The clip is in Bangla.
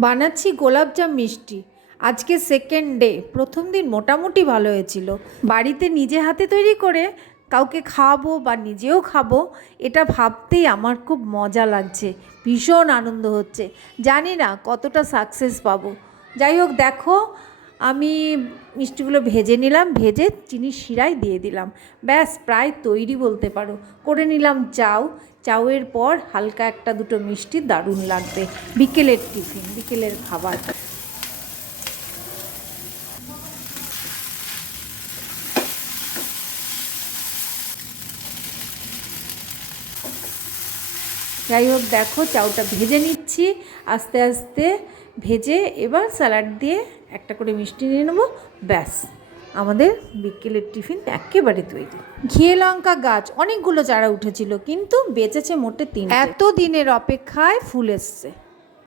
বানাচ্ছি গোলাপজাম মিষ্টি। আজকে সেকেন্ড ডে প্রথম দিন মোটামুটি ভালো হয়েছিল। বাড়িতে নিজে হাতে তৈরি করে কাউকে খাওয়াবো বা নিজেও খাব, এটা ভাবতেই আমার খুব মজা লাগছে। ভীষণ আনন্দ হচ্ছে। জানি না কতটা সাকসেস পাবো। যাই হোক, দেখো আমি মিষ্টিগুলো ভেজে নিলাম, ভেজে চিনি শিরায় দিয়ে দিলাম। ব্যাস, প্রায় তৈরি বলতে পারো। করে নিলাম চাউ। চাউয়ের পর হালকা একটা দুটো মিষ্টি দারুণ লাগবে। বিকেলের টিফিন, বিকেলের খাবার। যাই হোক, দেখো, চাউটা ভেজে নিচ্ছি। আস্তে আস্তে ভেজে এবার স্যালাড দিয়ে একটা করে মিষ্টি নিয়ে নেব। ব্যাস, আমাদের বিকেলের টিফিন একেবারে তৈরি। ঘিয়ে লঙ্কা গাছ, অনেকগুলো চারা উঠেছিল, কিন্তু বেঁচেছে মোটে তিন এত দিনের অপেক্ষায় ফুল এসছে।